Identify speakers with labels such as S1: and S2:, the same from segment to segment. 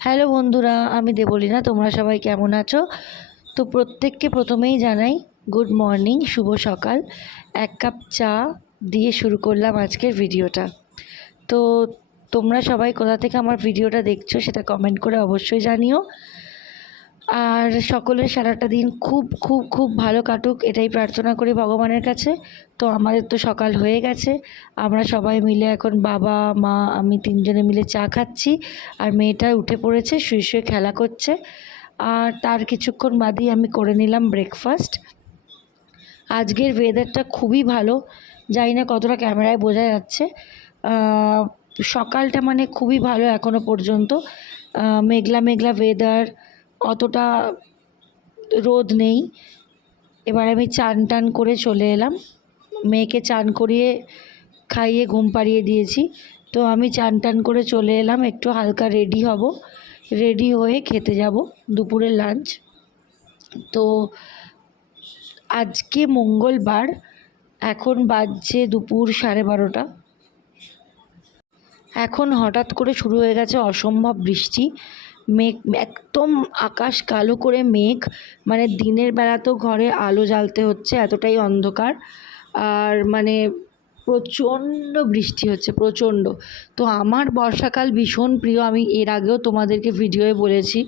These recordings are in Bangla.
S1: হ্যালো বন্ধুরা, আমি দেবলীনা, তোমরা সবাই কেমন আছো? তো প্রত্যেককে প্রথমেই জানাই গুড মর্নিং শুভ সকাল। এক কাপ চা দিয়ে শুরু করলাম আজকের ভিডিওটা। তো তোমরা সবাই কোথা থেকে আমার ভিডিওটা দেখছ সেটা কমেন্ট করে অবশ্যই জানিও। আর সকলের সারাটা দিন খুব খুব খুব ভালো কাটুক, এটাই প্রার্থনা করি ভগবানের কাছে। তো আমাদের তো সকাল হয়ে গেছে, আমরা সবাই মিলে এখন বাবা, মা, আমি তিনজনে মিলে চা খাচ্ছি, আর মেয়েটা উঠে পড়েছে, শুয়ে শুয়ে খেলা করছে। আর তার কিছুক্ষণ বাদেই আমি করে নিলাম ব্রেকফাস্ট আজকের ওয়েদারটা খুবই ভালো, জানি না কতটা ক্যামেরায় বোঝা যাচ্ছে। সকালটা মানে খুবই ভালো এখনও পর্যন্ত। মেঘলা মেঘলা ওয়েদার অতটা রোদ নেই। এবার আমি চান টান করে চলে এলাম। মেয়েকে চান করিয়ে খাইয়ে ঘুম পাড়িয়ে দিয়েছি। তো আমি চান টান করে চলে এলাম। একটু হালকা রেডি হব। রেডি হয়ে খেতে যাব দুপুরের লাঞ্চ তো আজকে মঙ্গলবার। এখন বাজছে দুপুর সাড়ে বারোটা। এখন হঠাৎ করে শুরু হয়ে গেছে অসম্ভব বৃষ্টি। মেঘ, একদম আকাশ কালো করে মেঘ মানে দিনের বেলা তো ঘরে আলো জ্বালতে হচ্ছে, এতটাই অন্ধকার। আর মানে প্রচণ্ড বৃষ্টি হচ্ছে, প্রচণ্ড। তো আমার বর্ষাকাল ভীষণ প্রিয়। আমি এর আগেও তোমাদেরকে ভিডিওয়ে বলেছি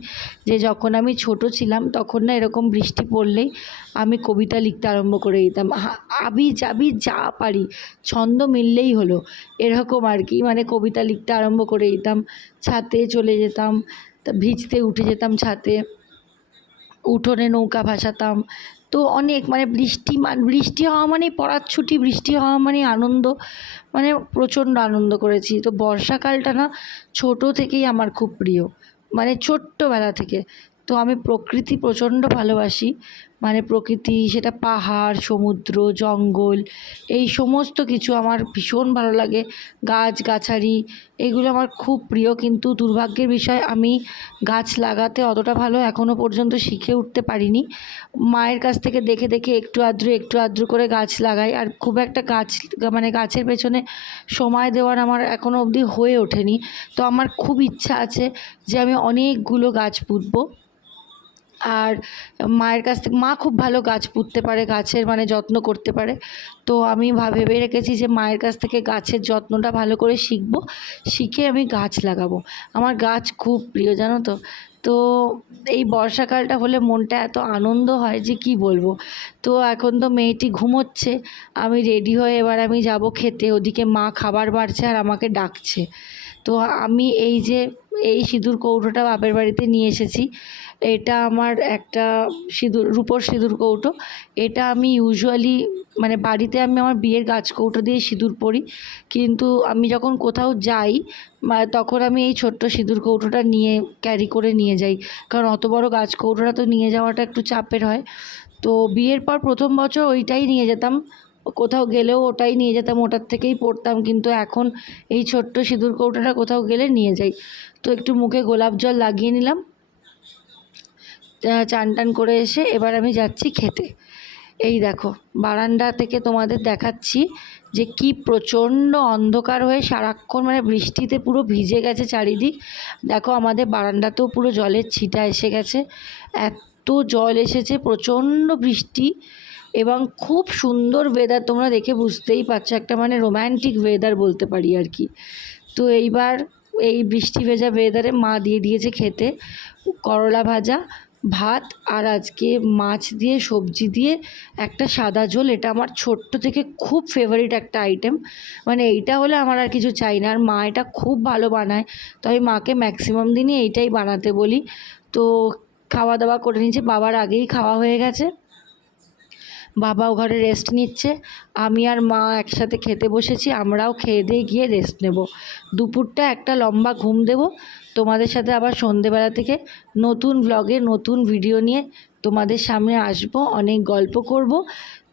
S1: যে যখন আমি ছোট ছিলাম তখন না এরকম বৃষ্টি পড়লেই আমি কবিতা লিখতে আরম্ভ করে দিতাম। আবি যাবি যা পারি, ছন্দ মিললেই হলো। এরকম আর কি মানে কবিতা লিখতে আরম্ভ করে দিতাম। ছাতে চলে যেতাম ভিজতে উঠে যেতাম ছাতে উঠোনে নৌকা ভাসাতাম তো অনেক মানে বৃষ্টি বৃষ্টি হওয়া মানে পড়ার ছুটি, বৃষ্টি হওয়া মানে আনন্দ মানে প্রচণ্ড আনন্দ করেছি। তো বর্ষাকালটা না ছোটো থেকেই আমার খুব প্রিয় মানে ছোট্টবেলা থেকে। তো আমি প্রকৃতি প্রচণ্ড ভালোবাসি মানে প্রকৃতি, সেটা পাহাড়, সমুদ্র, জঙ্গল, এই সমস্ত কিছু আমার ভীষণ ভালো লাগে। গাছ গাছালি এগুলো আমার খুব প্রিয়। কিন্তু দুর্ভাগ্যের বিষয়, আমি গাছ লাগাতে অতটা ভালো এখনও পর্যন্ত শিখে উঠতে পারিনি। মায়ের কাছ থেকে দেখে দেখে একটু আধটু একটু আধটু করে গাছ লাগাই। আর খুব একটা গাছ মানে গাছের পেছনে সময় দেওয়ার আমার এখনও অবধি হয়ে ওঠেনি। তো আমার খুব ইচ্ছা আছে যে আমি অনেকগুলো গাছ পুঁতবো। আর মায়ের কাছ থেকে, মা খুব ভালো গাছ পুঁততে পারে, গাছের মানে যত্ন করতে পারে। তো আমি ভেবে রেখেছি যে মায়ের কাছ থেকে গাছের যত্নটা ভালো করে শিখব, শিখে আমি গাছ লাগাবো। আমার গাছ খুব প্রিয়, জানো তো? তো এই বর্ষাকালটা হলে মনটা এত আনন্দ হয় যে কি বলব? তো এখন তো মেয়েটি ঘুমোচ্ছে, আমি রেডি হয়ে এবার আমি যাব খেতে। ওদিকে মা খাবার বাড়ছে আর আমাকে ডাকছে। তো আমি এই যে এই সিঁদুর কৌটোটা বাপের বাড়িতে নিয়ে এসেছি, এটা আমার একটা সিঁদুর, রূপোর সিঁদুর কৌটো। এটা আমি ইউজুয়ালি মানে বাড়িতে আমি আমার বিয়ের গাছ কৌটো দিয়ে সিঁদুর পরি, কিন্তু আমি যখন কোথাও যাই তখন আমি এই ছোট্ট সিঁদুর কৌটোটা নিয়ে ক্যারি করে নিয়ে যাই। কারণ অত বড় গাছ কৌটোটা তো নিয়ে যাওয়াটা একটু চাপের হয়। তো বিয়ের পর প্রথম বছর ওইটাই নিয়ে যেতাম। কোথাও গেলেও ওটাই নিয়ে যেতাম, ওটার থেকেই পড়তাম। কিন্তু এখন এই ছোট্ট সিঁদুর কৌটোটা কোথাও গেলে নিয়ে যাই। তো একটু মুখে গোলাপ জল লাগিয়ে নিলাম। চান টান করে এসে এবার আমি যাচ্ছি খেতে। এই দেখো, বারান্দা থেকে তোমাদের দেখাচ্ছি যে কি প্রচণ্ড অন্ধকার হয়ে সারাক্ষণ মানে বৃষ্টিতে পুরো ভিজে গেছে চারিদিক। দেখো, আমাদের বারান্দাতেও পুরো জলের ছিটা এসে গেছে। এত জল এসেছে, প্রচণ্ড বৃষ্টি। এবং খুব সুন্দর ওয়েদার তোমরা দেখে বুঝতেই পারছ, একটা মানে রোম্যান্টিক ওয়েদার বলতে পারি আর কি। তো এইবার এই বৃষ্টি ভেজা ওয়েদারে মা দিয়ে দিয়েছে খেতে করলা ভাজা, ভাত আর আজকে মাছ দিয়ে সবজি দিয়ে একটা সাদা ঝোল। এটা আমার ছোট্ট থেকে খুব ফেভারিট একটা আইটেম মানে এইটা হলে আমার আর কিছু চাই না। আর মা এটা খুব ভালো বানায়। তো আমি মাকে ম্যাক্সিমাম দিনই এইটাই বানাতে বলি। তো খাওয়া দাওয়া করে নিয়েছে। বাবার আগেই খাওয়া হয়ে গেছে। বাবাও ঘরে রেস্ট নিচ্ছে। আমি আর মা একসাথে খেতে বসেছি, আমরাও খেয়ে দিয়ে গিয়ে রেস্ট নেব। দুপুরটা একটা লম্বা ঘুম দেব। তোমাদের সাথে আবার সন্ধেবেলা থেকে নতুন ব্লগে নতুন ভিডিও নিয়ে তোমাদের সামনে আসব, অনেক গল্প করব।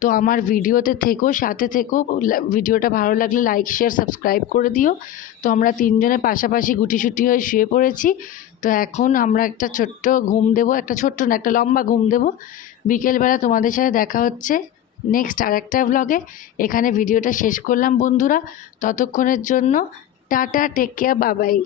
S1: তো আমার ভিডিওতে থেকো, সাথে থেকো ভিডিওটা ভালো লাগলে লাইক শেয়ার সাবস্ক্রাইব করে দিও। তো আমরা তিনজনে পাশাপাশি গুটিসুটি হয়ে শুয়ে পড়েছি। তো এখন আমরা একটা ছোট্ট ঘুম দেব, একটা ছোট্ট না, একটা লম্বা ঘুম দেব। বিকেলবেলা তোমাদের সাথে দেখা হচ্ছে নেক্সট আর একটা ব্লগে এখানে ভিডিওটা শেষ করলাম বন্ধুরা। ততক্ষণের জন্য টাটা টেক কেয়ার বাবাই